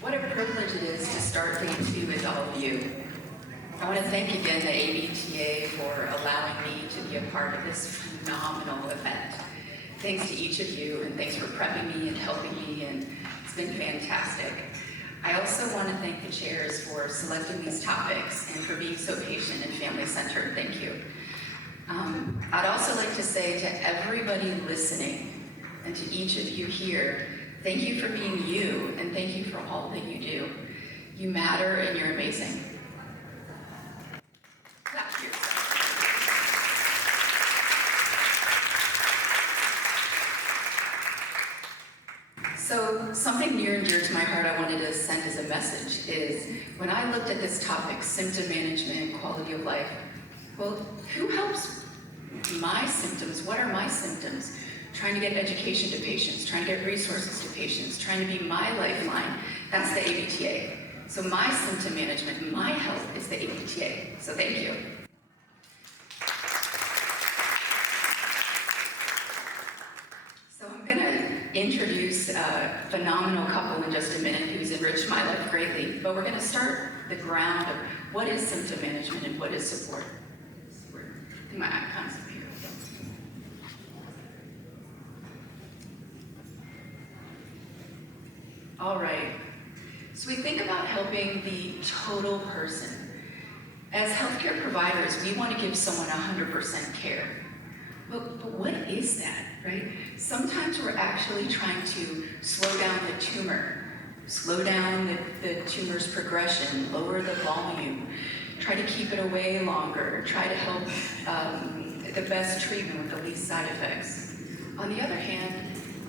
What a privilege it is to start day 2 with all of you. I want to thank again the ABTA for allowing me to be a part of this phenomenal event. Thanks to each of you, and thanks for prepping me and helping me, and it's been fantastic. I also want to thank the chairs for selecting these topics and for being so patient and family-centered. Thank you. I'd also like to say to everybody listening and to each of you here, thank you for being you, and thank you for all that you do. You matter and you're amazing. Clap for yourself. So something near and dear to my heart I wanted to send as a message is, when I looked at this topic, symptom management, quality of life, well, who helps my symptoms? What are my symptoms? Trying to get education to patients, trying to get resources to patients, trying to be my lifeline. That's the ABTA. So my symptom management, my health is the ABTA. So thank you. So I'm going to introduce a phenomenal couple in just a minute who's enriched my life greatly. But we're going to start the ground of what is symptom management and what is support. I think my icon's up here. All right, so we think about helping the total person. As healthcare providers, we want to give someone 100% care. But what is that, right? Sometimes we're actually trying to slow down the tumor, slow down the tumor's progression, lower the volume, try to keep it away longer, try to help the best treatment with the least side effects. On the other hand,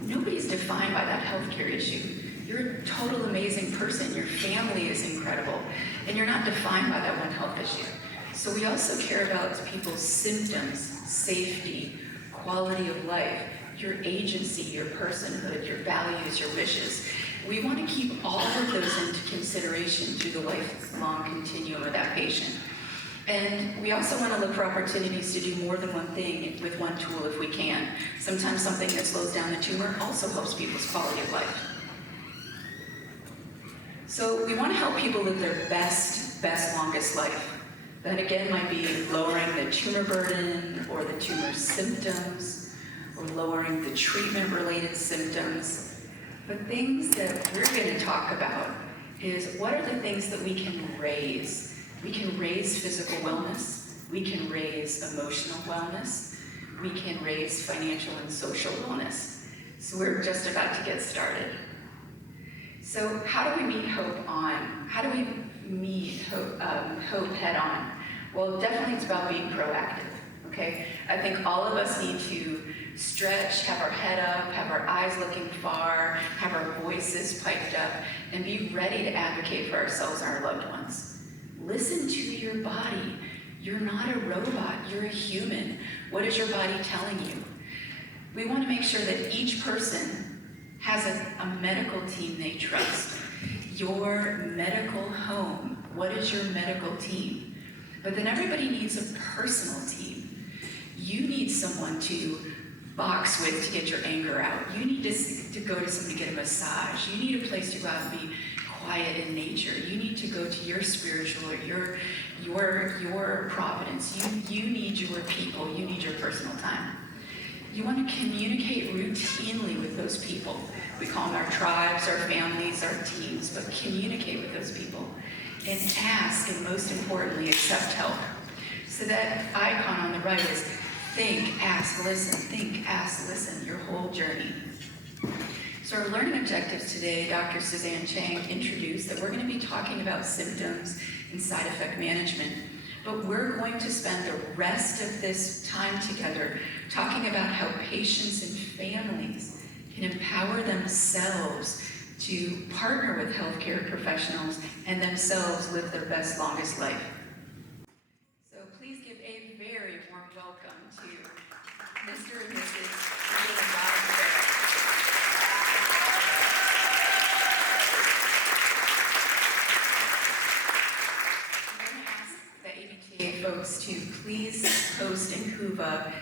nobody's defined by that healthcare issue. You're a total amazing person, your family is incredible, and you're not defined by that one health issue. So we also care about people's symptoms, safety, quality of life, your agency, your personhood, your values, your wishes. We want to keep all of those into consideration through the lifelong continuum of that patient. And we also want to look for opportunities to do more than one thing with one tool if we can. Sometimes something that slows down the tumor also helps people's quality of life. So we want to help people live their best, longest life. That again might be lowering the tumor burden or the tumor symptoms or lowering the treatment-related symptoms. But things that we're going to talk about is what are the things that we can raise? We can raise physical wellness. We can raise emotional wellness. We can raise financial and social wellness. So we're just about to get started. So how do we meet hope on? How do we meet hope head on? Well, definitely it's about being proactive, okay? I think all of us need to stretch, have our head up, have our eyes looking far, have our voices piped up, and be ready to advocate for ourselves and our loved ones. Listen to your body. You're not a robot, you're a human. What is your body telling you? We want to make sure that each person has a medical team they trust. Your medical home, what is your medical team? But then everybody needs a personal team. You need someone to box with to get your anger out. You need to go to someone to get a massage. You need a place to go out and be quiet in nature. You need to go to your spiritual or your providence. You need your people. You need your personal time. You want to communicate routinely with those people. We call them our tribes, our families, our teams, but communicate with those people. And ask, and most importantly, accept help. So that icon on the right is think, ask, listen, think, ask, listen, your whole journey. So our learning objectives today, Dr. Suzanne Chang introduced that we're going to be talking about symptoms and side effect management. But we're going to spend the rest of this time together talking about how patients and families can empower themselves to partner with healthcare professionals and themselves live their best, longest life. So please give a very warm welcome to Mr. and Mrs. Neill Ferrill. Folks to please post in Cuba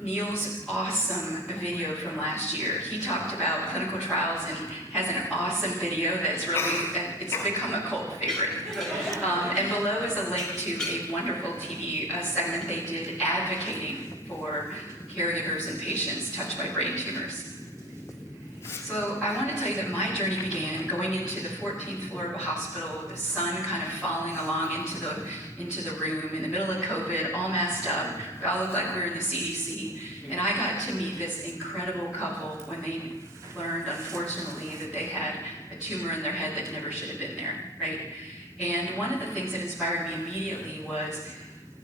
Neill's awesome video from last year. He talked about clinical trials and has an awesome video that's really become a cult favorite. And below is a link to a wonderful TV segment they did advocating for caregivers and patients touched by brain tumors. So I want to tell you that my journey began going into the 14th floor of a hospital with the sun kind of falling along into the room in the middle of COVID, all messed up. We all looked like we were in the CDC. And I got to meet this incredible couple when they learned, unfortunately, that they had a tumor in their head that never should have been there, right? And one of the things that inspired me immediately was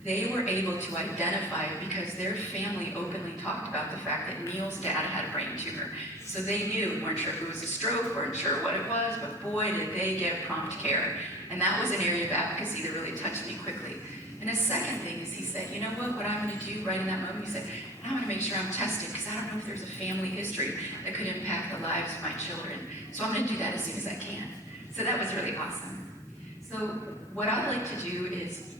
they were able to identify it because their family openly talked about the fact that Neill's dad had a brain tumor. So they knew, weren't sure if it was a stroke, weren't sure what it was, but boy, did they get prompt care. And that was an area of advocacy that really touched me quickly. And a second thing is he said, you know what I'm gonna do right in that moment? He said, I wanna make sure I'm tested because I don't know if there's a family history that could impact the lives of my children. So I'm gonna do that as soon as I can. So that was really awesome. So what I'd like to do is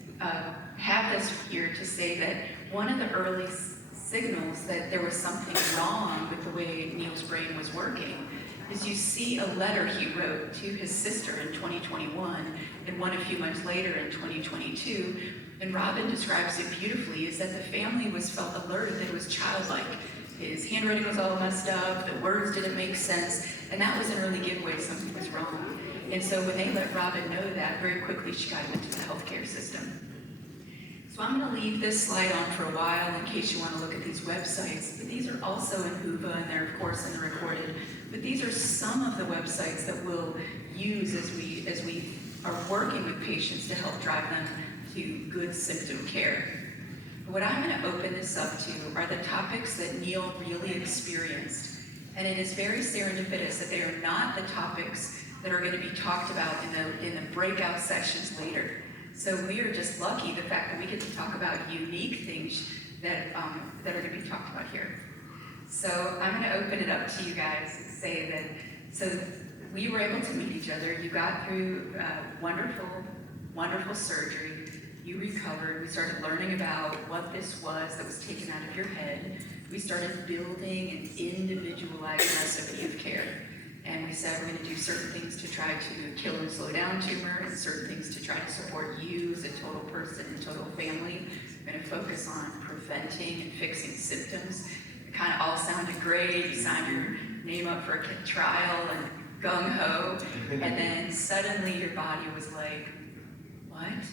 have this here to say that one of the early signals that there was something wrong with the way Neill's brain was working is you see a letter he wrote to his sister in 2021 and one a few months later in 2022. And Robin describes it beautifully, is that the family felt alerted that it was childlike. His handwriting was all messed up, the words didn't make sense, and that was an early giveaway something was wrong. And so when they let Robin know that, very quickly she got him into the healthcare system. So I'm going to leave this slide on for a while in case you want to look at these websites. But these are also in Whova, and they're of course in the recorded. But these are some of the websites that we'll use as we are working with patients to help drive them to good symptom care. What I'm going to open this up to are the topics that Neill really experienced. And it is very serendipitous that they are not the topics that are going to be talked about in the breakout sessions later. So we are just lucky the fact that we get to talk about unique things that are going to be talked about here. So I'm going to open it up to you guys and say that, so we were able to meet each other. You got through wonderful, wonderful surgery. You recovered. We started learning about what this was that was taken out of your head. We started building an individualized recipe of care. And we said we're going to do certain things to try to kill and slow down tumor and certain things to try to support you as a total person and total family. We're going to focus on preventing and fixing symptoms. It kind of all sounded great. You signed your name up for a trial and gung-ho. And then suddenly your body was like, what?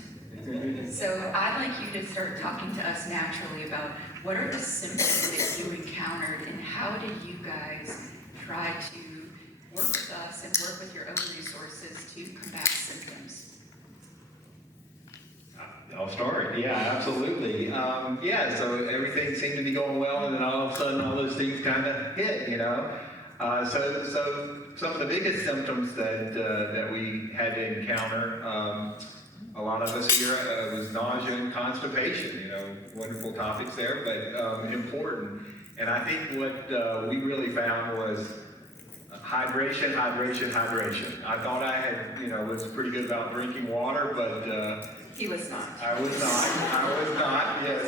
So I'd like you to start talking to us naturally about what are the symptoms that you encountered and how did you guys try to work with us and work with your own resources to combat symptoms. I'll start. Yeah, absolutely. So everything seemed to be going well, and then all of a sudden, all those things kind of hit. So some of the biggest symptoms that we had to encounter, a lot of us here, was nausea and constipation. Wonderful topics there, but important. And I think what we really found was hydration. I thought I had, was pretty good about drinking water, but he was not. I was not. Yes.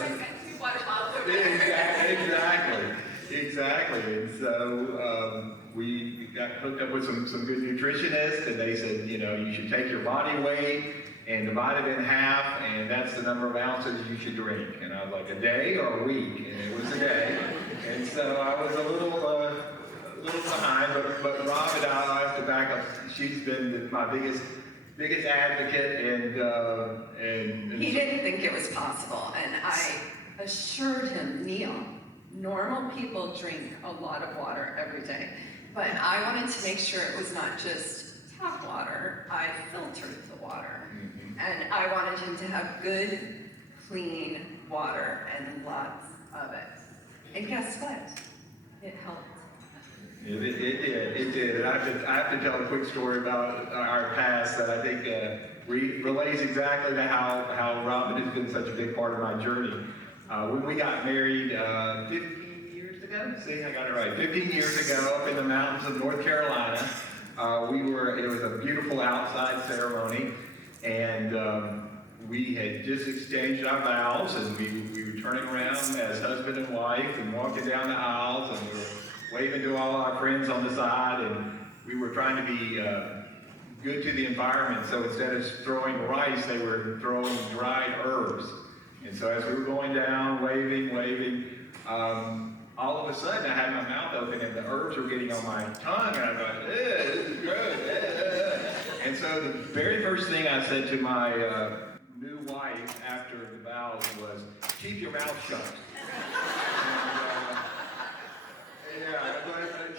Exactly. And so we got hooked up with some good nutritionists, and they said, you should take your body weight and divide it in half, and that's the number of ounces you should drink. And I was like, a day or a week? And it was a day. And so I was a little behind, but Robin, I'll have to back up. She's been my biggest advocate, and he didn't think it was possible, and I assured him, Neill, normal people drink a lot of water every day, but I wanted to make sure it was not just tap water. I filtered the water, and I wanted him to have good, clean water and lots of it. And guess what? It helped. It did. And I have to tell a quick story about our past that I think relates exactly to how Robin has been such a big part of my journey. When we got married 15 years ago, see, I got it right, 15 years ago up in the mountains of North Carolina, it was a beautiful outside ceremony, and we had just exchanged our vows, and we were turning around as husband and wife and walking down the aisles, and we were waving to all our friends on the side, and we were trying to be good to the environment. So instead of throwing rice, they were throwing dried herbs. And so as we were going down, waving, all of a sudden I had my mouth open and the herbs were getting on my tongue, and I thought, this is gross. And so the very first thing I said to my new wife after the vows was, keep your mouth shut. But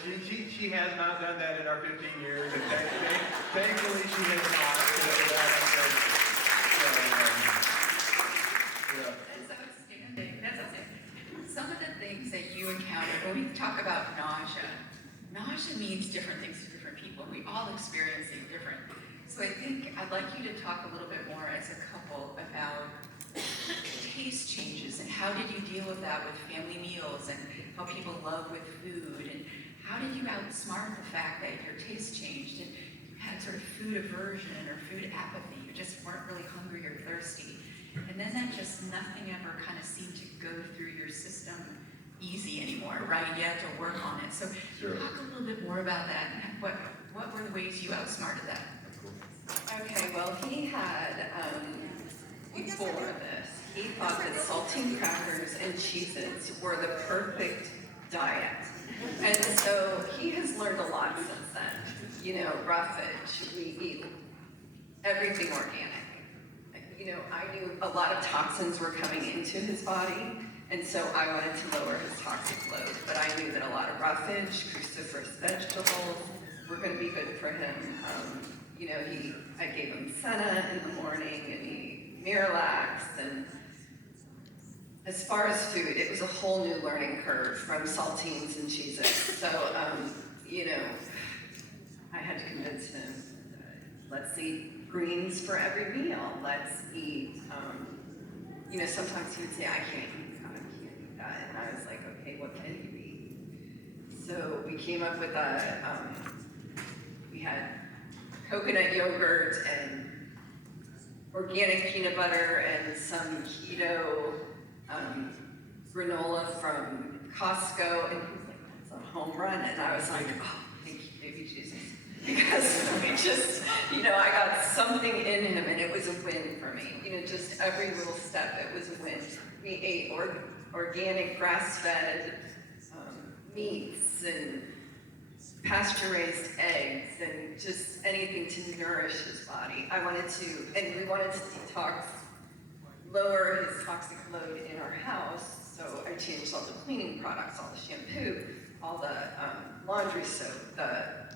she has not done that in our 15 years, and thankfully she has not. That's outstanding. That's outstanding. Some of the things that you encounter when we talk about nausea means different things to different people. We all experience it different. So I think I'd like you to talk a little bit more as a couple about taste changes and how did you deal with that with family meals and how people love with food, and how did you outsmart the fact that your taste changed and you had sort of food aversion or food apathy, you just weren't really hungry or thirsty, and then that just nothing ever kind of seemed to go through your system easy anymore, right? You had to work on it. So Sure. Talk a little bit more about that and what were the ways you outsmarted that? Okay, well, he had, before this, he thought that saltine crackers and cheeses were the perfect diet. And so he has learned a lot since then. You know, roughage, we eat everything organic. You know, I knew a lot of toxins were coming into his body, and so I wanted to lower his toxic load. But I knew that a lot of roughage, cruciferous vegetables were going to be good for him. You know, I gave him senna in the morning, and Miralax, and as far as food, it was a whole new learning curve from saltines and cheeses. So, you know, I had to convince him, let's eat greens for every meal. Let's eat, you know, sometimes he would say, I can't eat that, I can't eat that. And I was like, okay, what can you eat? So we came up with we had coconut yogurt and organic peanut butter and some keto granola from Costco, and he was like, that's a home run. And I was like, oh, thank you, baby Jesus. Because we just, you know, I got something in him and it was a win for me. You know, just every little step, it was a win. We ate organic grass-fed meats and pasture-raised eggs and just anything to nourish his body. We wanted to detox, lower his toxic load in our house. So I changed all the cleaning products, all the shampoo, all the laundry soap,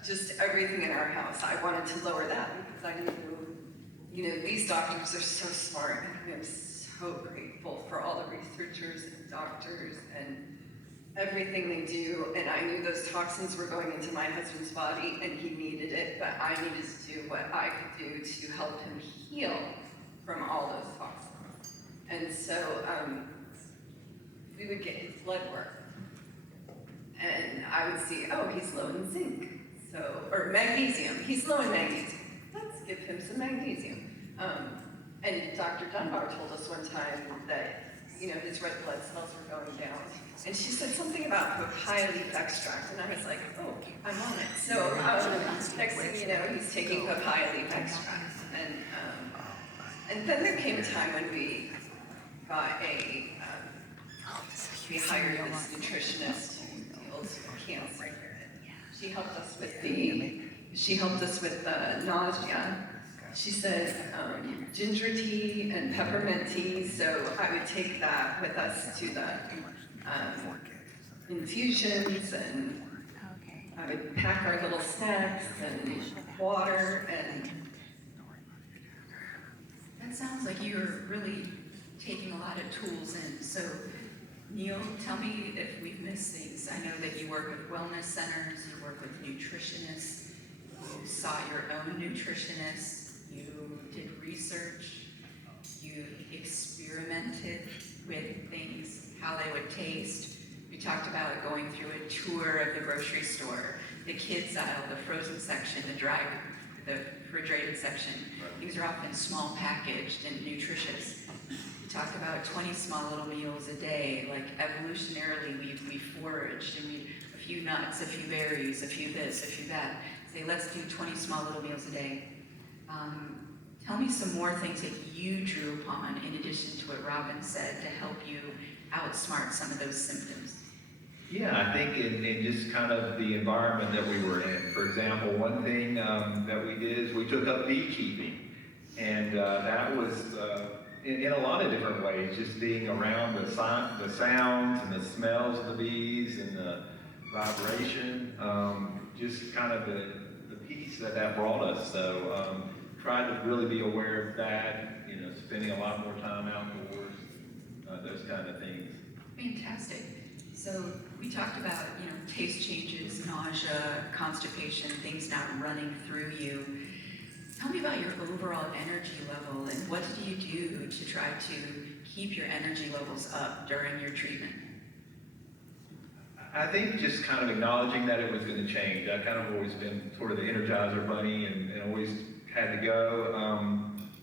just everything in our house. I wanted to lower that because I knew, you know, these doctors are so smart, and I'm so grateful for all the researchers and doctors and everything they do, and I knew those toxins were going into my husband's body and he needed it, but I needed to do what I could do to help him heal from all those toxins. And so we would get his blood work, and I would see, oh, he's low in zinc, or magnesium. He's low in magnesium. Let's give him some magnesium. And Dr. Dunbar told us one time that, you know, his red blood cells were going down. And she said something about papaya leaf extract, and I was like, oh, I'm on it. So next thing you know, he's taking papaya leaf extract. And then there came a time when we got we hired this nutritionist who deals with cancer. She helped us with the nausea. She said ginger tea and peppermint tea, so I would take that with us to the infusions, and I would pack our little snacks and water, and That sounds like you're really taking a lot of tools in. So, Neill, tell me if we've missed things. I know that you work with wellness centers, you work with nutritionists, you saw your own nutritionist, you did research, you experimented with things, how they would taste. We talked about going through a tour of the grocery store, the kids aisle, the frozen section, the refrigerated section. These are often small packaged and nutritious. We talked about 20 small little meals a day, like evolutionarily we foraged and a few nuts, a few berries, a few this, a few that. Say, let's do 20 small little meals a day. Tell me some more things that you drew upon in addition to what Robin said to help you outsmart some of those symptoms. Yeah, I think in just kind of the environment that we were in. For example, one thing that we did is we took up beekeeping. And that was in a lot of different ways, just being around the sounds and the smells of the bees and the vibration, just kind of the peace that brought us. So tried to really be aware of that, spending a lot more time outdoors, those kind of things. Fantastic. So we talked about, taste changes, nausea, constipation, things not running through you. Tell me about your overall energy level and what did you do to try to keep your energy levels up during your treatment? I think just kind of acknowledging that it was going to change. I kind of always been sort of the Energizer bunny and always had to go.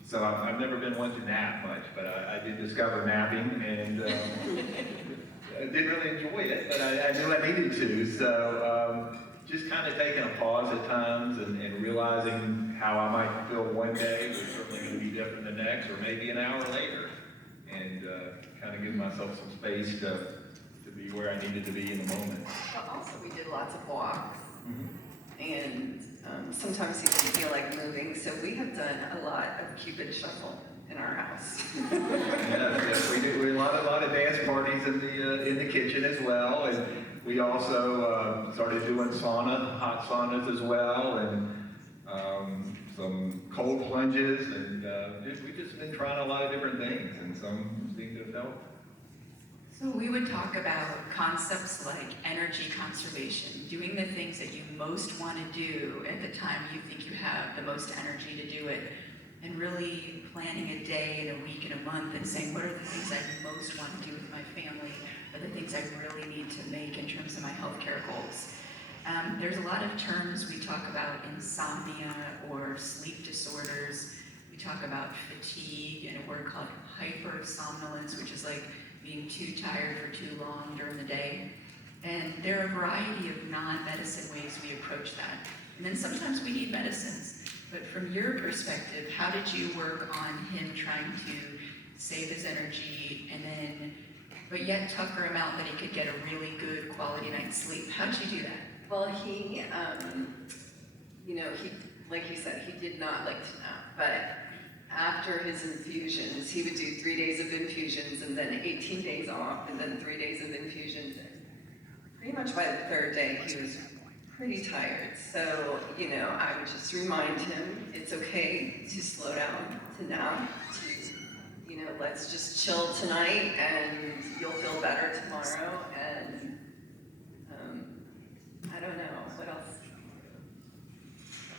So I've never been one to nap much, but I did discover napping and I didn't really enjoy it, but I knew I needed to. So just kind of taking a pause at times and realizing how I might feel one day was certainly going to be different the next, or maybe an hour later, and kind of give myself some space to be where I needed to be in the moment. But also we did lots of walks, Mm-hmm. and sometimes you didn't feel like moving, so we have done a lot of Cupid shuffle in our house. Yes, we do. We had a lot of dance parties in the kitchen as well, and we also started doing hot saunas as well, and some cold plunges, and we've just been trying a lot of different things, and some seem to have helped. So we would talk about concepts like energy conservation, doing the things that you most want to do at the time you think you have the most energy to do it, and really planning a day and a week and a month and saying, what are the things I most want to do with my family, or the things I really need to make in terms of my healthcare goals. There's a lot of terms we talk about: insomnia or sleep disorders. We talk about fatigue and a word called hypersomnolence, which is like being too tired for too long during the day. And there are a variety of non-medicine ways we approach that. And then sometimes we need medicines. But from your perspective, how did you work on him trying to save his energy but yet tucker him out that he could get a really good quality night's sleep? How did you do that? Well, he, like you said, he did not like to nap, but after his infusions, he would do 3 days of infusions and then 18 days off and then 3 days of infusions. Pretty much by the third day, he was pretty tired. So, I would just remind him it's okay to slow down, to nap, to, let's just chill tonight and you'll feel better tomorrow. And I don't know, what else?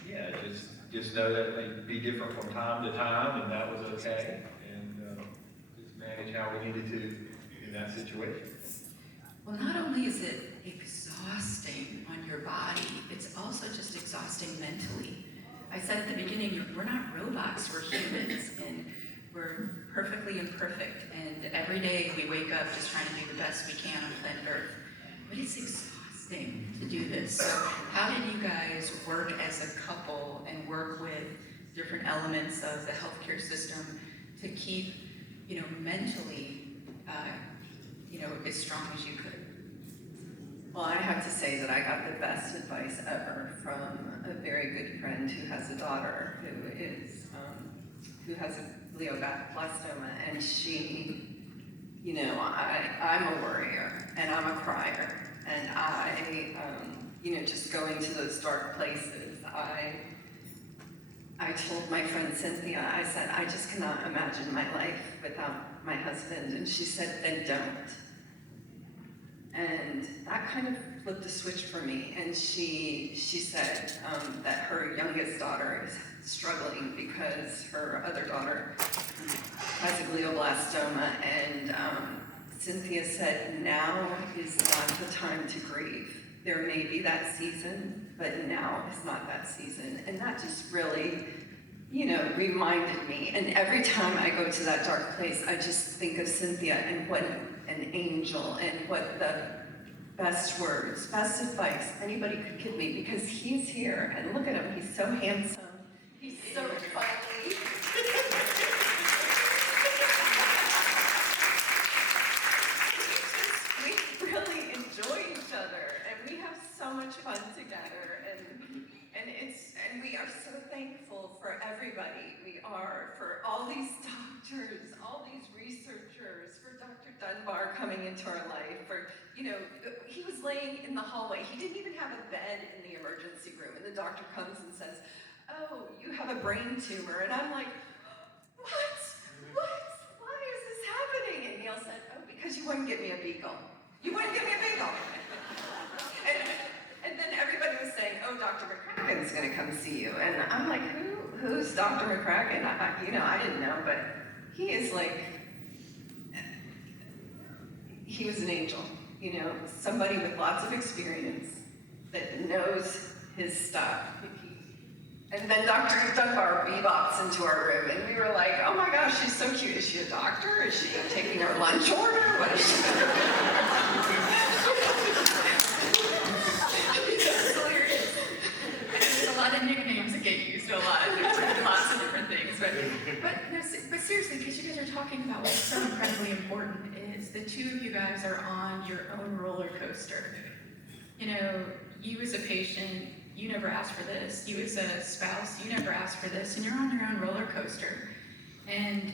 Yeah, just know that it may be different from time to time, and that was okay, and just manage how we needed to in that situation. Well, not only is it exhausting on your body, it's also just exhausting mentally. I said at the beginning, we're not robots, we're humans, and we're perfectly imperfect, and every day we wake up just trying to do the best we can on planet Earth. But it's exhausting to do this. So how did you guys work as a couple and work with different elements of the healthcare system to keep, mentally, as strong as you could? Well, I have to say that I got the best advice ever from a very good friend who has a daughter who has a glioblastoma, and she, I'm a worrier and I'm a crier, and I, just going to those dark places, I told my friend Cynthia, I said, I just cannot imagine my life without my husband, and she said, then don't. And that kind of flipped a switch for me. And she said that her youngest daughter is struggling because her other daughter has a glioblastoma. And Cynthia said, now is not the time to grieve. There may be that season, but now is not that season. And that just really, reminded me. And every time I go to that dark place, I just think of Cynthia and what an angel and what the best words, best advice anybody could give me, because he's here and look at him, he's so handsome. He's so funny. We really enjoy each other, and we have so much fun together, and we are so thankful for everybody. We are for all these doctors, all these researchers, for Dr. Dunbar coming into our life. For he was laying in the hallway. He didn't even have a bed in the emergency room, and the doctor comes and says, "Oh, you have a brain tumor," and I'm like, "What? What? Why is this happening?" And Neill said, "Oh, because you wouldn't give me a beagle. You wouldn't give me a beagle." And then everybody was saying, "Oh, Dr. McCracken's going to come see you." And I'm like, who's Dr. McCracken? I didn't know, but he is like, he was an angel, somebody with lots of experience that knows his stuff. And then Dr. Dunbar bebops into our room, and we were like, "Oh my gosh, she's so cute. Is she a doctor? Is she taking our lunch order? What is she doing?" It's hilarious. And there's a lot of nicknames that get used a lot. There's lots of different things. But seriously, because you guys are talking about what's so incredibly important is the two of you guys are on your own roller coaster. You as a patient, you never asked for this. You as a spouse, you never asked for this, and you're on your own roller coaster. And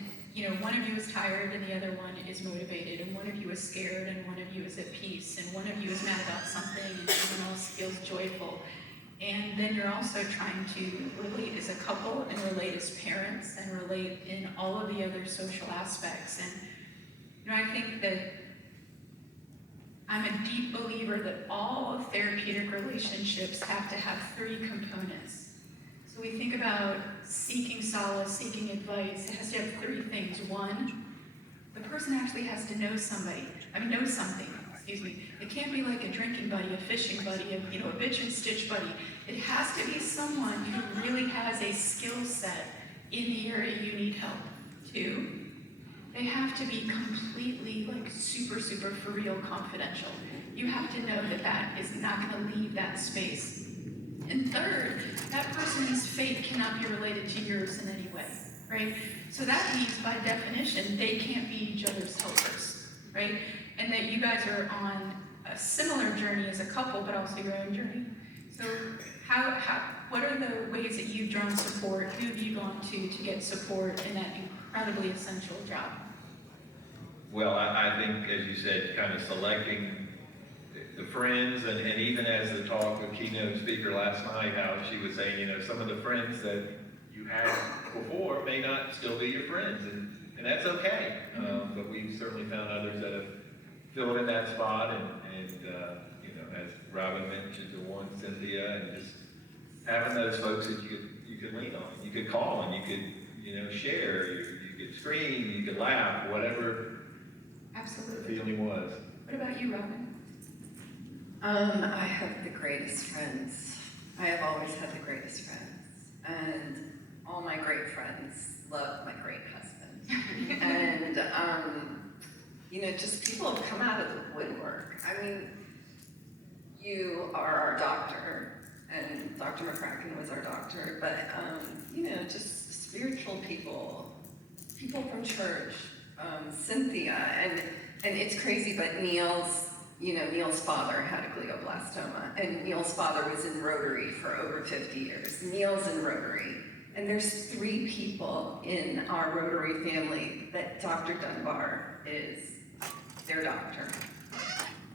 one of you is tired and the other one is motivated, and one of you is scared and one of you is at peace, and one of you is mad about something and someone else feels joyful. And then you're also trying to relate as a couple and relate as parents and relate in all of the other social aspects. And I think that I'm a deep believer that all therapeutic relationships have to have three components. So we think about seeking solace, seeking advice. It has to have three things. One, the person actually has to know something. It can't be like a drinking buddy, a fishing buddy, a bitch and stitch buddy. It has to be someone who really has a skill set in the area you need help. Two, they have to be completely super for real confidential. You have to know that is not going to leave that space. And third, that person's fate cannot be related to yours in any way, right? So that means by definition, they can't be each other's helpers, right? And that you guys are on a similar journey as a couple, but also your own journey. So what are the ways that you've drawn support? Who have you gone to get support in that incredibly essential job? Well, I think, as you said, kind of selecting the friends, and even as the talk with keynote speaker last night, how she was saying, some of the friends that you had before may not still be your friends, and that's okay. But we've certainly found others that have filled in that spot, and as Robin mentioned, the one Cynthia, and just having those folks that you could lean on, you could call, and you could share, you could scream, you could laugh, whatever. Absolutely. The feeling was. What about you, Robin? I have the greatest friends. I have always had the greatest friends. And all my great friends love my great husband. And, just people have come out of the woodwork. I mean, you are our doctor, and Dr. McCracken was our doctor, but, just spiritual people from church, Cynthia, and it's crazy, but Neill's father had a glioblastoma, and Neill's father was in Rotary for over 50 years. Neill's in Rotary, and there's 3 people in our Rotary family that Dr. Dunbar is their doctor.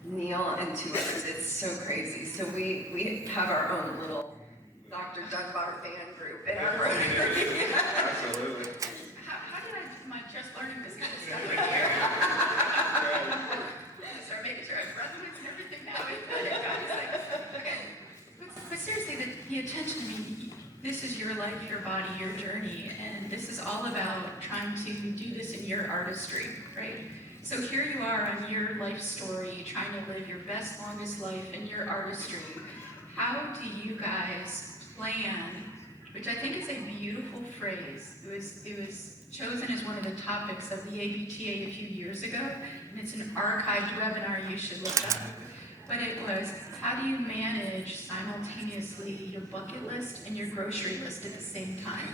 Neill and 2 others, it's so crazy. So we have our own little Dr. Dunbar fan group in our Rotary. Absolutely. How did am I just learning this kind of stuff here? Start making sure I have residents and everything now. Okay. But seriously, the attention, this is your life, your body, your journey, and this is all about trying to do this in your artistry, right? So here you are on your life story, trying to live your best, longest life in your artistry. How do you guys plan, which I think is a beautiful phrase. It was chosen as one of the topics of the ABTA a few years ago, and it's an archived webinar you should look up. But it was, how do you manage simultaneously your bucket list and your grocery list at the same time?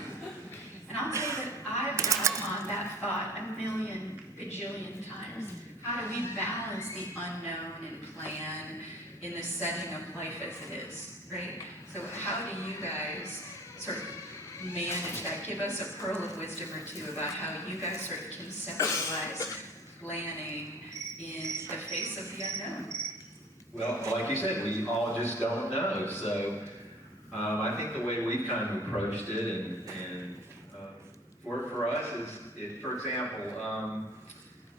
And I'll tell you that I've got on that thought a million bajillion times. How do we balance the unknown and plan in the setting of life as it is, right? So how do you guys sort of manage that? Give us a pearl of wisdom or two about how you guys sort of conceptualize planning in the face of the unknown. Well, like you said, we all just don't know. So I think the way we've kind of approached it, and for us is, for example,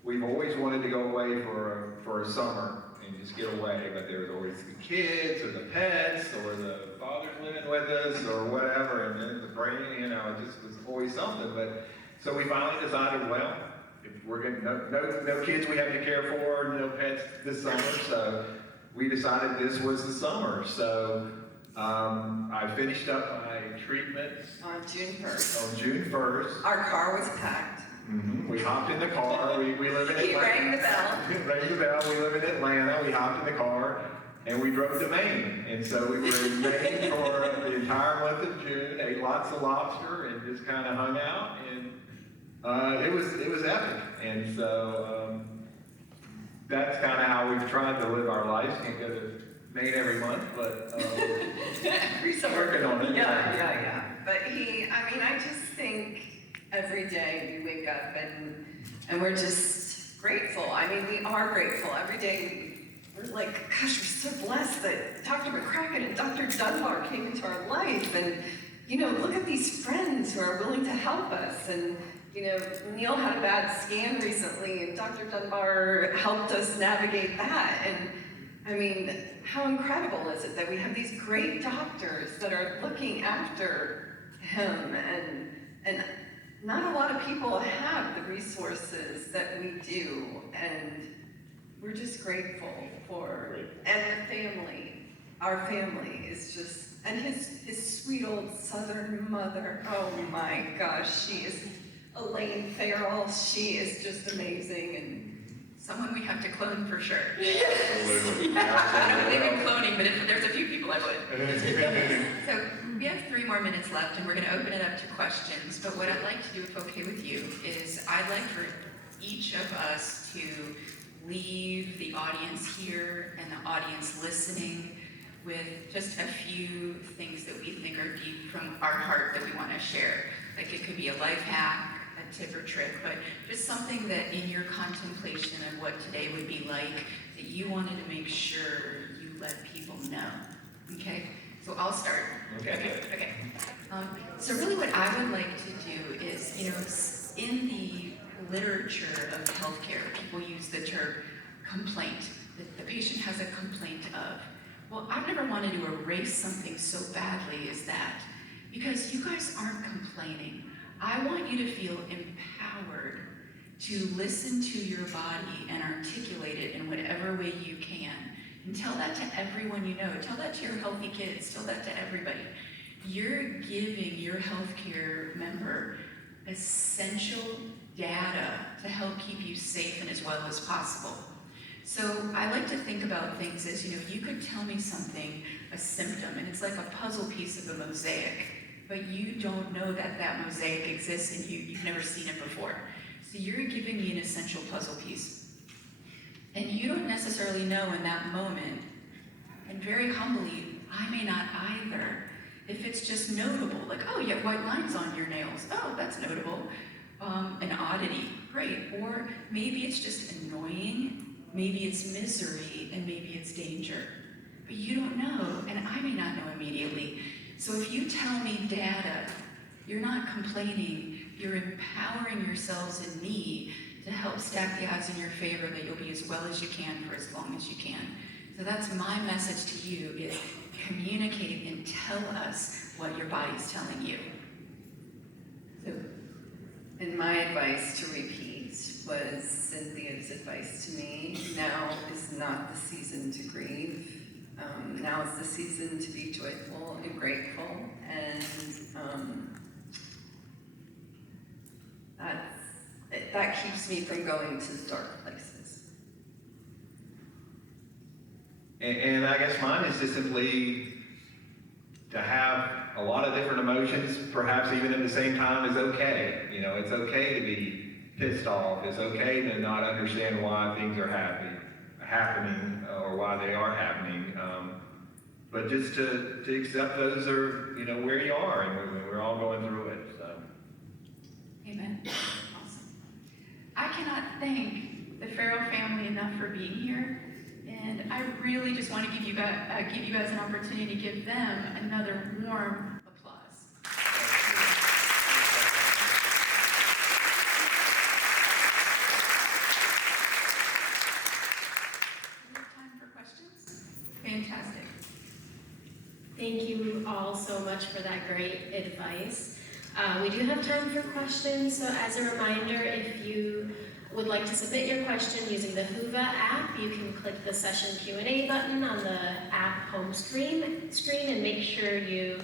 we've always wanted to go away for a summer and just get away, but there was always the kids or the pets or the fathers living with us or whatever, and then the brain, it just was always something. But so we finally decided, well, if we're getting no kids we have to care for, no pets this summer, so we decided this was the summer. So I finished up my treatment On June 1st. on June 1st. Our car was packed. We hopped in the car. We live in Atlanta. He rang the bell. Rang the bell. We live in Atlanta. We hopped in the car and we drove to Maine. And so we were in Maine for the entire month of June. Ate lots of lobster and just kind of hung out. And it was epic. And so that's kind of how we've tried to live our lives. Can't go to Maine every month, but Every summer. working on it. Yeah. But I just think every day we wake up and we're just grateful. I mean, we are grateful. Every day we're like, gosh, we're so blessed that Dr. McCracken and Dr. Dunbar came into our life. And, look at these friends who are willing to help us. And, Neill had a bad scan recently and Dr. Dunbar helped us navigate that. And I mean, how incredible is it that we have these great doctors that are looking after him, and not a lot of people have the resources that we do, and we're just grateful for, and the family, our family is just, and his sweet old Southern mother, oh my gosh, she is Elaine Ferrill, she is just amazing, and Someone we have to clone for sure. Absolutely. I don't believe in cloning, but if there's a few people I would. So we have 3 more minutes left and we're gonna open it up to questions, but what I'd like to do, if okay with you, is I'd like for each of us to leave the audience here and the audience listening with just a few things that we think are deep from our heart that we wanna share. Like it could be a life hack, a tip or trick, but just something that in your contemplation of what today would be like, that you wanted to make sure you let people know. Okay? So I'll start. Okay. So really what I would like to do is, in the literature of healthcare, people use the term complaint. The patient has a complaint of. Well, I've never wanted to erase something so badly as that, because you guys aren't complaining. I want you to feel empowered to listen to your body and articulate it in whatever way you can. And tell that to everyone you know. Tell that to your healthy kids. Tell that to everybody. You're giving your healthcare member essential data to help keep you safe and as well as possible. So I like to think about things as, you could tell me something, a symptom, and it's like a puzzle piece of a mosaic, but you don't know that that mosaic exists and you've never seen it before. So you're giving me an essential puzzle piece. And you don't necessarily know in that moment, and very humbly, I may not either, if it's just notable, like, oh, you have white lines on your nails. Oh, that's notable. An oddity, great. Or maybe it's just annoying, maybe it's misery, and maybe it's danger. But you don't know, and I may not know immediately. So if you tell me data, you're not complaining, you're empowering yourselves and me to help stack the odds in your favor that you'll be as well as you can for as long as you can. So that's my message to you, is communicate and tell us what your body's telling you. So, And my advice to repeat was Cynthia's advice to me. Now is not the season to grieve. Now is the season to be joyful and grateful. And that keeps me from going to dark places. And I guess mine is just simply to have a lot of different emotions, perhaps even at the same time, is okay. You know, it's okay to be pissed off. It's okay to not understand why things are happening or why they are happening. But just to accept those are, you know, where you are, and we're all going through it. So. Amen. Awesome. I cannot thank the Ferrill family enough for being here, and I really just want to give you guys an opportunity to give them another warm applause. Do we have time for questions? Fantastic. Thank you all so much for that great advice. We do have time for questions, so as a reminder, if you would like to submit your question using the Whova app, you can click the session Q&A button on the app home screen and make sure you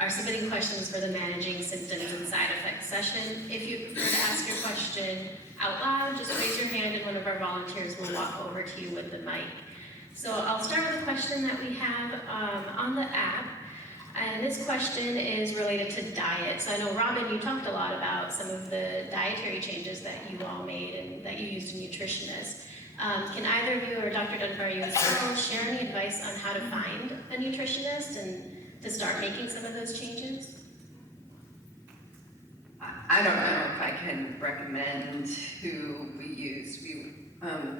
are submitting questions for the Managing Symptoms and Side Effects session. If you prefer to ask your question out loud, just raise your hand and one of our volunteers will walk over to you with the mic. So I'll start with a question that we have on the app, and this question is related to diet. So I know, Robin, you talked a lot about some of the dietary changes that you all made and that you used a nutritionist. Can either of you or Dr. Dunbar, you as well, share any advice on how to find a nutritionist and to start making some of those changes? I don't know if I can recommend who we used.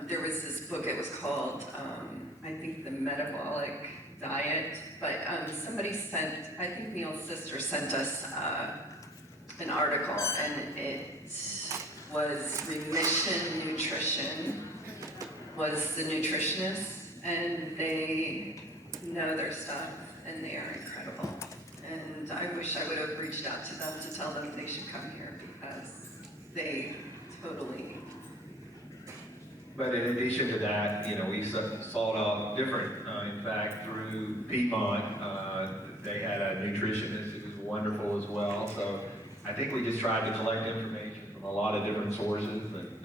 There was this book, it was called, I think, The Metabolic Diet, but somebody sent, I think Neill's sister sent us an article, and it was Remission Nutrition was the nutritionist, and they know their stuff, and they are incredible. And I wish I would have reached out to them to tell them they should come here, because they totally. But in addition to that, you know, we sought out different, in fact, through Piedmont, they had a nutritionist who was wonderful as well. So I think we just tried to collect information from a lot of different sources, and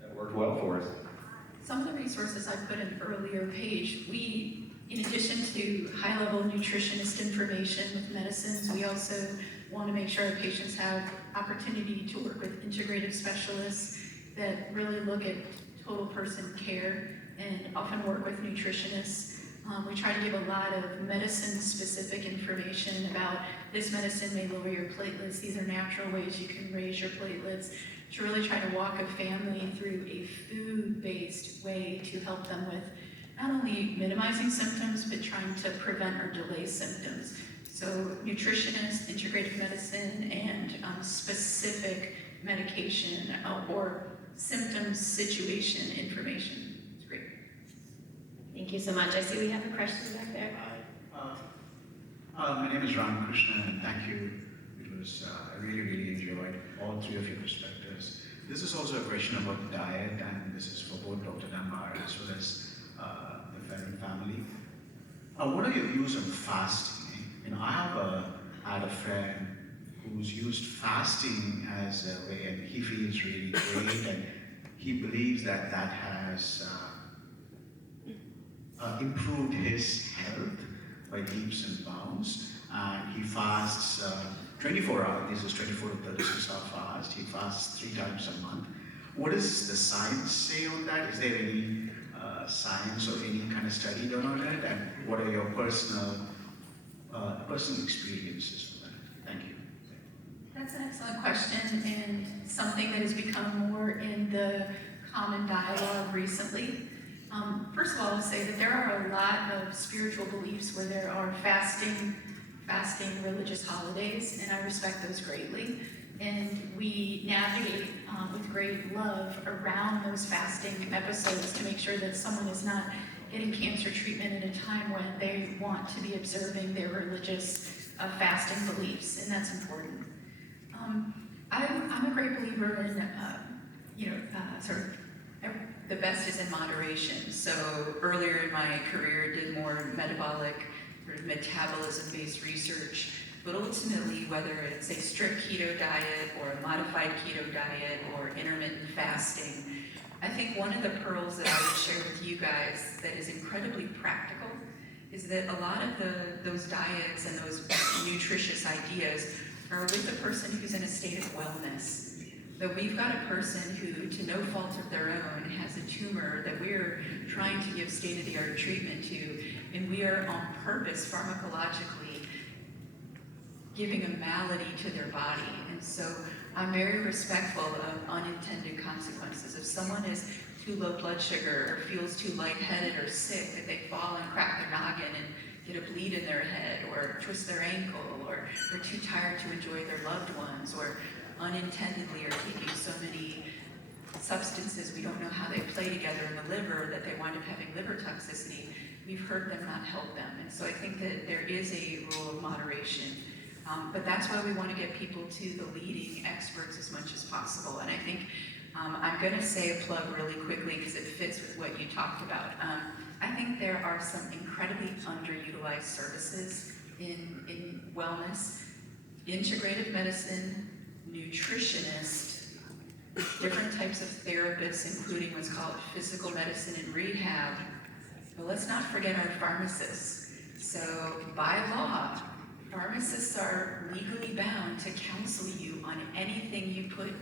that worked well for us. Some of the resources I put in earlier page, we, in addition to high-level nutritionist information with medicines, we also want to make sure our patients have opportunity to work with integrative specialists that really look at total person care and often work with nutritionists. We try to give a lot of medicine-specific information about this medicine may lower your platelets, these are natural ways you can raise your platelets, to really try to walk a family through a food-based way to help them with not only minimizing symptoms, but trying to prevent or delay symptoms. So nutritionist, integrative medicine, and specific medication or symptoms, situation, information. It's great. Thank you so much. I see we have a question back there. My name is Ramakrishna, and thank you. It was, I really enjoyed all three of your perspectives. This is also a question about diet, and this is for both Dr. Dunbar as well as the Ferrill family. What are your views on fasting? You know, I had a friend who's used fasting as a way, and he feels really great, and he believes that that has improved his health by leaps and bounds. And he fasts 24 hours, this is 24 to 36 hour fast. He fasts 3 times a month. What does the science say on that? Is there any science or any kind of study done on it? And what are your personal experiences with that? Thank you. That's an excellent question, and something that has become more in the common dialogue recently. First of all, I'll say that there are a lot of spiritual beliefs where there are fasting religious holidays, and I respect those greatly. And we navigate with great love around those fasting episodes to make sure that someone is not getting cancer treatment at a time when they want to be observing their religious fasting beliefs, and that's important. I'm a great believer in, the best is in moderation. So earlier in my career, did more metabolic, sort of metabolism-based research. But ultimately, whether it's a strict keto diet or a modified keto diet or intermittent fasting, I think one of the pearls that I would share with you guys that is incredibly practical is that a lot of those diets and those nutritious ideas are with a person who's in a state of wellness. That we've got a person who, to no fault of their own, has a tumor that we're trying to give state-of-the-art treatment to, and we are on purpose pharmacologically giving a malady to their body. And so I'm very respectful of unintended consequences. If someone is too low blood sugar or feels too lightheaded or sick, that they fall and crack their noggin and get a bleed in their head or twist their ankle or are too tired to enjoy their loved ones or unintendedly are taking so many substances we don't know how they play together in the liver that they wind up having liver toxicity, we've heard them not help them. And so I think that there is a rule of moderation. But that's why we want to get people to the leading experts as much as possible. And I think I'm going to say a plug really quickly because it fits with what you talked about. I think there are some incredibly underutilized services in wellness, integrative medicine, nutritionists, different types of therapists, including what's called physical medicine and rehab. But let's not forget our pharmacists. So by law, pharmacists are legally bound to counsel you on anything you put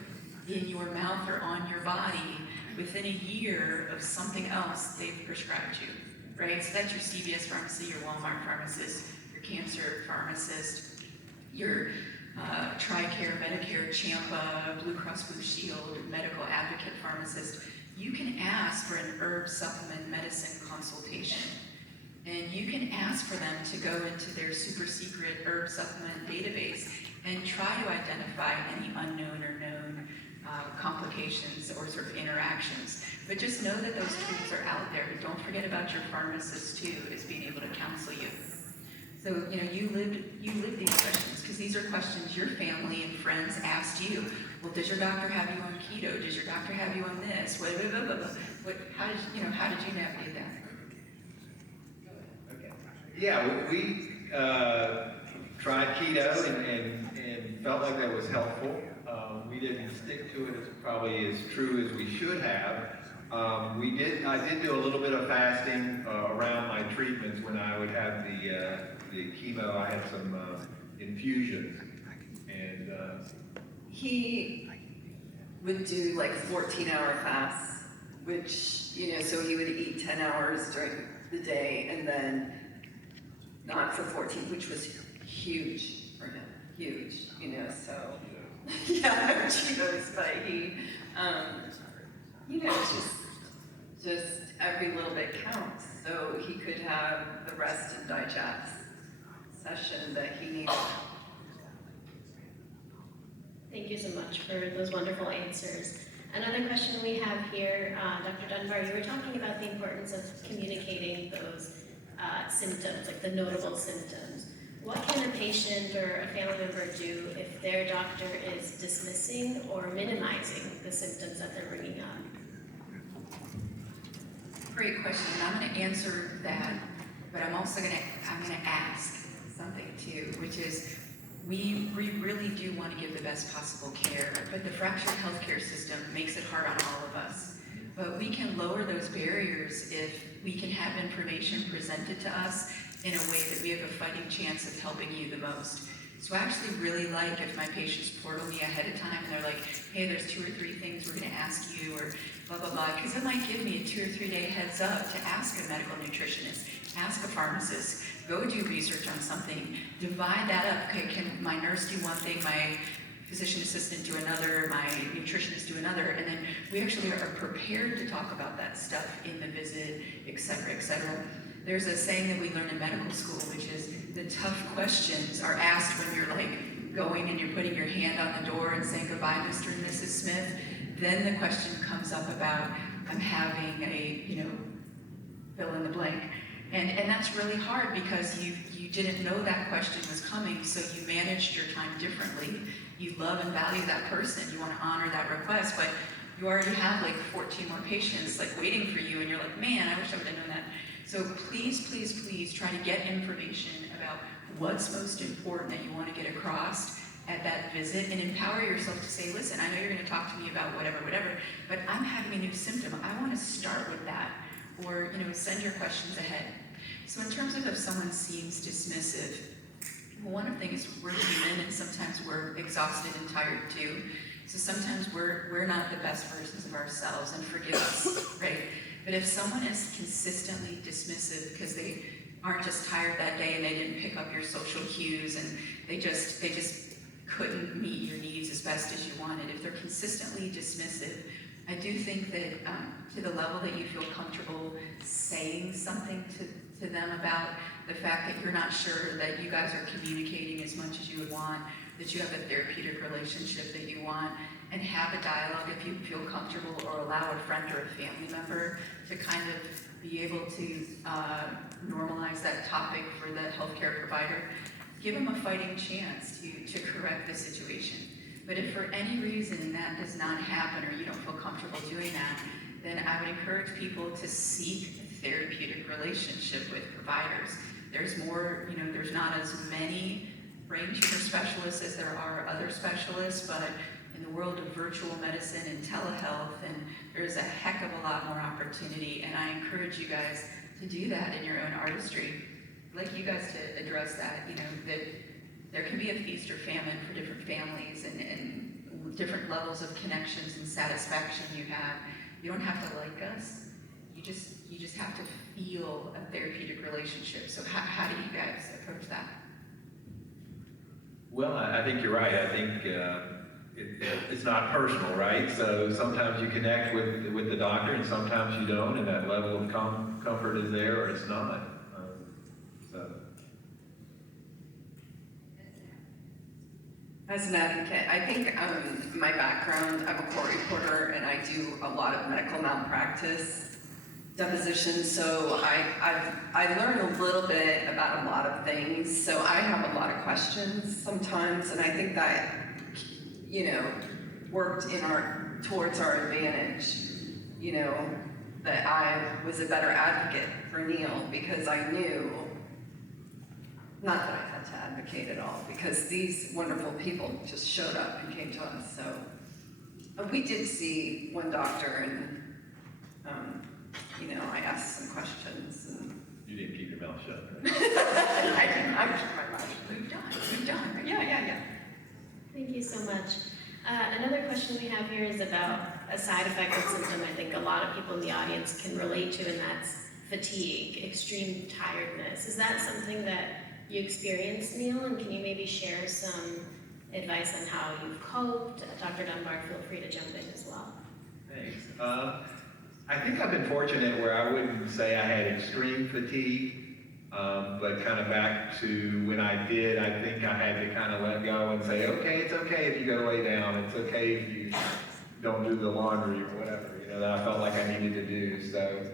in your mouth or on your body within a year of something else they've prescribed you, right? So that's your CVS pharmacy, your Walmart pharmacist, your cancer pharmacist, your TRICARE, Medicare, Champa, Blue Cross Blue Shield, medical advocate pharmacist. You can ask for an herb supplement medicine consultation. And you can ask for them to go into their super secret herb supplement database and try to identify any unknown or known complications or sort of interactions. But just know that those tools are out there. But don't forget about your pharmacist too, is being able to counsel you. So, you know, you lived these questions, because these are questions your family and friends asked you. Well, does your doctor have you on keto? Does your doctor have you on this? How did you navigate that? Yeah, we tried keto and felt like that was helpful. We didn't stick to it as probably as true as we should have. I did do a little bit of fasting around my treatments when I would have the chemo. I had some infusions, and He would do like 14-hour fasts, which, you know, so he would eat 10 hours during the day and then not for 14, which was huge for him, huge, you know, so, yeah, Cheetos, but he, you know, just every little bit counts, so he could have the rest and digest session that he needed. Thank you so much for those wonderful answers. Another question we have here, Dr. Dunbar, you were talking about the importance of communicating those symptoms, like the notable symptoms. What can a patient or a family member do if their doctor is dismissing or minimizing the symptoms that they're bringing up? Great question, and I'm going to answer that, but I'm also going to ask something too, which is we really do want to give the best possible care, but the fractured healthcare system makes it hard on all of us. But we can lower those barriers if we can have information presented to us in a way that we have a fighting chance of helping you the most. So I actually really like if my patients portal me ahead of time and they're like, hey, there's 2 or 3 things we're going to ask you, or blah, blah, blah, because it might give me a 2 or 3 day heads up to ask a medical nutritionist, ask a pharmacist, go do research on something, divide that up. Okay, can my nurse do one thing, my physician assistant do another, my nutritionist do another, and then we actually are prepared to talk about that stuff in the visit, et cetera, et cetera. There's a saying that we learn in medical school, which is the tough questions are asked when you're like going and you're putting your hand on the door and saying goodbye, Mr. and Mrs. Smith. Then the question comes up about, I'm having a, you know, fill in the blank. And that's really hard because you didn't know that question was coming, so you managed your time differently. You love and value that person, you want to honor that request, but you already have like 14 more patients like waiting for you, and you're like, man, I wish I would have known that. So please, please, please try to get information about what's most important that you want to get across, at that visit and empower yourself to say, listen, I know you're gonna talk to me about whatever, but I'm having a new symptom. I wanna start with that. Or, send your questions ahead. So in terms of if someone seems dismissive, one of the things, we're human and sometimes we're exhausted and tired too. So sometimes we're not the best versions of ourselves, and forgive us, right? But if someone is consistently dismissive because they aren't just tired that day and they didn't pick up your social cues and they just couldn't meet your needs as best as you wanted, if they're consistently dismissive, I do think that to the level that you feel comfortable saying something to them about the fact that you're not sure that you guys are communicating as much as you would want, that you have a therapeutic relationship that you want, and have a dialogue if you feel comfortable, or allow a friend or a family member to kind of be able to normalize that topic for the healthcare provider. Give them a fighting chance to correct the situation. But if for any reason that does not happen, or you don't feel comfortable doing that, then I would encourage people to seek a therapeutic relationship with providers. There's more, there's not as many brain tumor specialists as there are other specialists, but in the world of virtual medicine and telehealth, and there's a heck of a lot more opportunity, and I encourage you guys to do that in your own artistry. I'd like you guys to address that, that there can be a feast or famine for different families and different levels of connections and satisfaction you have. You don't have to like us. You just have to feel a therapeutic relationship. So how do you guys approach that? Well, I think you're right. I think it's not personal, right? So sometimes you connect with the doctor, and sometimes you don't, and that level of comfort is there or it's not. As an advocate, I think my background, I'm a court reporter and I do a lot of medical malpractice depositions, so I learn a little bit about a lot of things, so I have a lot of questions sometimes, and I think that, worked towards our advantage, that I was a better advocate for Neill because I knew, not that I had to advocate at all, because these wonderful people just showed up and came to us. So we did see one doctor, and I asked some questions. And You didn't keep your mouth shut, right? I didn't. I kept my mouth shut. Moved on, right? Yeah. Thank you so much. Another question we have here is about a side effect or symptom I think a lot of people in the audience can relate to, and that's fatigue, extreme tiredness. Is that something that you experienced, Neill, and can you maybe share some advice on how you've coped? Dr. Dunbar, feel free to jump in as well. Thanks. I think I've been fortunate where I wouldn't say I had extreme fatigue, but kind of back to when I did, I think I had to kind of let go and say, okay, it's okay if you go lay down. It's okay if you don't do the laundry or whatever, that I felt like I needed to do. So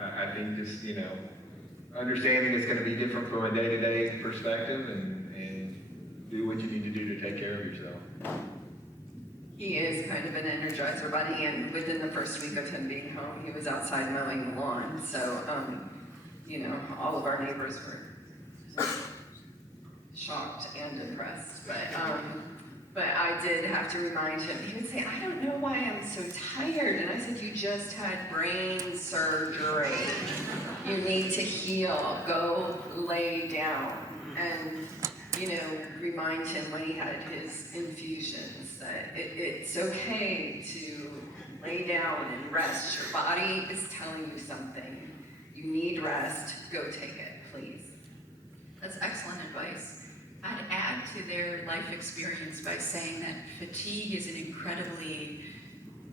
I think just, understanding it's going to be different from a day-to-day perspective, and do what you need to do to take care of yourself. He is kind of an Energizer bunny, and within the first week of him being home, he was outside mowing the lawn. So, all of our neighbors were shocked and impressed. But I did have to remind him. He would say, I don't know why I'm so tired. And I said, you just had brain surgery. You need to heal. Go lay down. And, remind him when he had his infusions that it's okay to lay down and rest. Your body is telling you something. You need rest. Go take it, please. That's excellent advice. I'd add to their life experience by saying that fatigue is an incredibly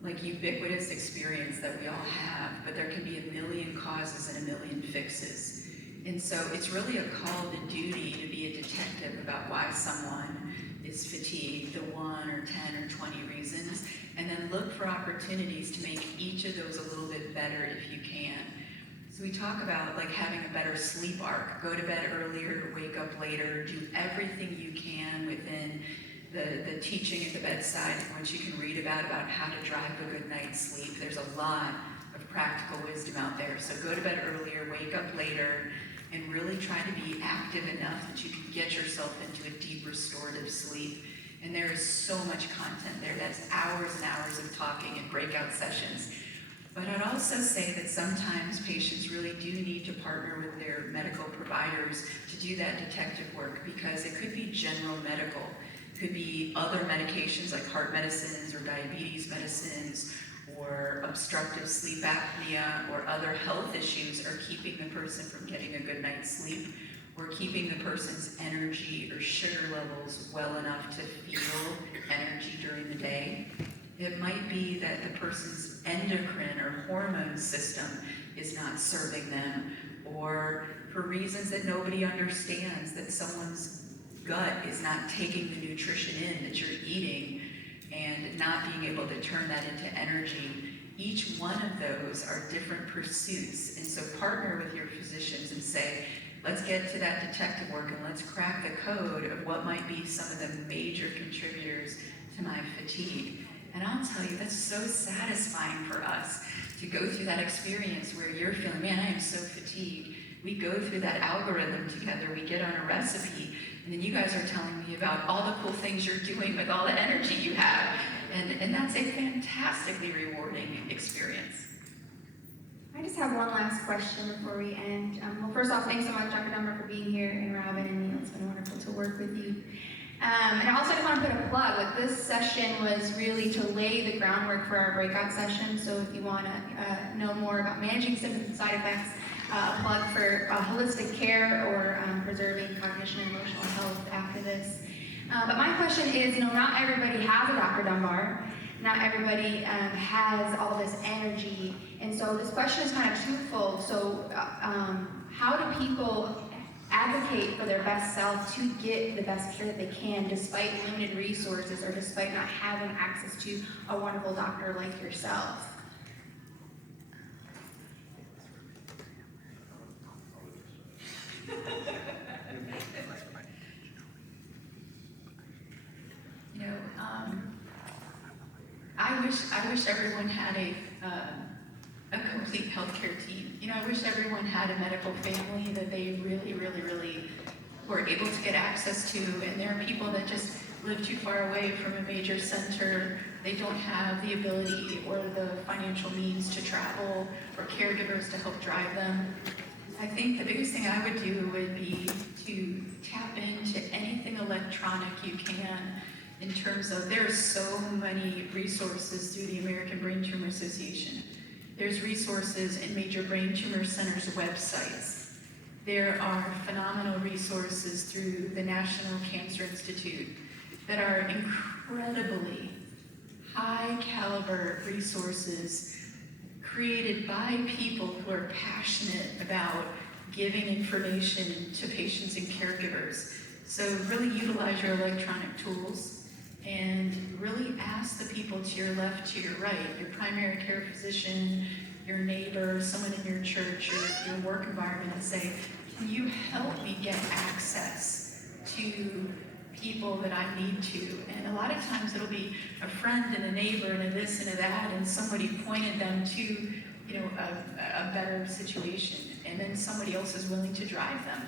ubiquitous experience that we all have, but there can be a million causes and a million fixes. And so it's really a call to duty to be a detective about why someone is fatigued, the 1 or 10 or 20 reasons, and then look for opportunities to make each of those a little bit better if you can. So we talk about having a better sleep arc. Go to bed earlier, wake up later, do everything you can within the teaching at the bedside, which you can read about how to drive a good night's sleep. There's a lot of practical wisdom out there. So go to bed earlier, wake up later, and really try to be active enough that you can get yourself into a deep restorative sleep. And there is so much content there. That's hours and hours of talking and breakout sessions. But I'd also say that sometimes patients really do need to partner with their medical providers to do that detective work, because it could be general medical. It could be other medications like heart medicines or diabetes medicines, or obstructive sleep apnea, or other health issues are keeping the person from getting a good night's sleep, or keeping the person's energy or sugar levels well enough to feel energy during the day. It might be that the person's endocrine or hormone system is not serving them, or for reasons that nobody understands, that someone's gut is not taking the nutrition in that you're eating and not being able to turn that into energy. Each one of those are different pursuits, and so partner with your physicians and say, let's get to that detective work and let's crack the code of what might be some of the major contributors to my fatigue. And I'll tell you, that's so satisfying for us to go through that experience where you're feeling, man, I am so fatigued. We go through that algorithm together, we get on a recipe, and then you guys are telling me about all the cool things you're doing with all the energy you have. And that's a fantastically rewarding experience. I just have one last question before we end. Well, first off, thanks so much, Dr. Dunbar, for being here, and Robin and Neill. It's been wonderful to work with you. And I also just want to put a plug. Like, this session was really to lay the groundwork for our breakout session. So if you want to know more about managing symptoms and side effects, a plug for holistic care or preserving cognition and emotional health after this. But my question is, not everybody has a Dr. Dunbar. Not everybody has all this energy. And so this question is kind of twofold. So how do people advocate for their best self to get the best care that they can despite limited resources or despite not having access to a wonderful doctor like yourself? I wish everyone had a complete healthcare team. I wish everyone had a medical family that they really, really, really were able to get access to. And there are people that just live too far away from a major center. They don't have the ability or the financial means to travel, or caregivers to help drive them. I think the biggest thing I would do would be to tap into anything electronic you can, in terms of, there's so many resources through the American Brain Tumor Association. There's resources in major brain tumor centers' websites. There are phenomenal resources through the National Cancer Institute that are incredibly high caliber resources created by people who are passionate about giving information to patients and caregivers. So really utilize your electronic tools and really ask the people to your left, to your right, your primary care physician, your neighbor, someone in your church, your work environment, and say, can you help me get access to people that I need to? And a lot of times it'll be a friend and a neighbor and a this and a that, and somebody pointed them to a better situation, and then somebody else is willing to drive them.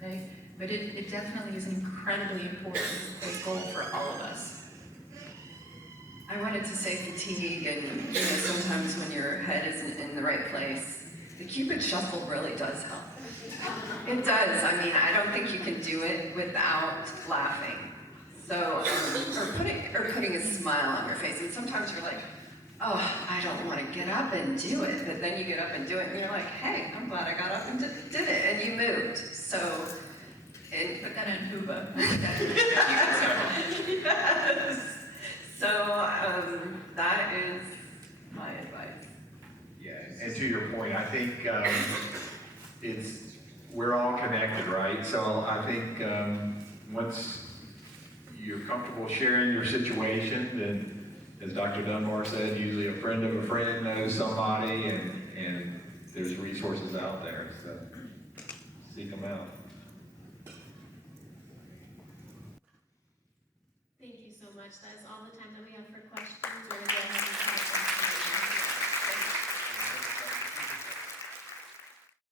Okay? But it definitely is an incredibly important goal for all of us. I wanted to say fatigue, and sometimes when your head isn't in the right place, the Cupid shuffle really does help. It does. I mean, I don't think you can do it without laughing. So, or putting a smile on your face. And sometimes you're like, oh, I don't want to get up and do it. But then you get up and do it, and you're like, hey, I'm glad I got up and did it, and you moved. So. And put that in Huba. Yes. So that is my advice. Yeah, and to your point, I think we're all connected, right? So I think once you're comfortable sharing your situation, then, as Dr. Dunbar said, usually a friend of a friend knows somebody, and there's resources out there, so seek them out. Thank you so much. That is all the time that we have for questions. We're going to go ahead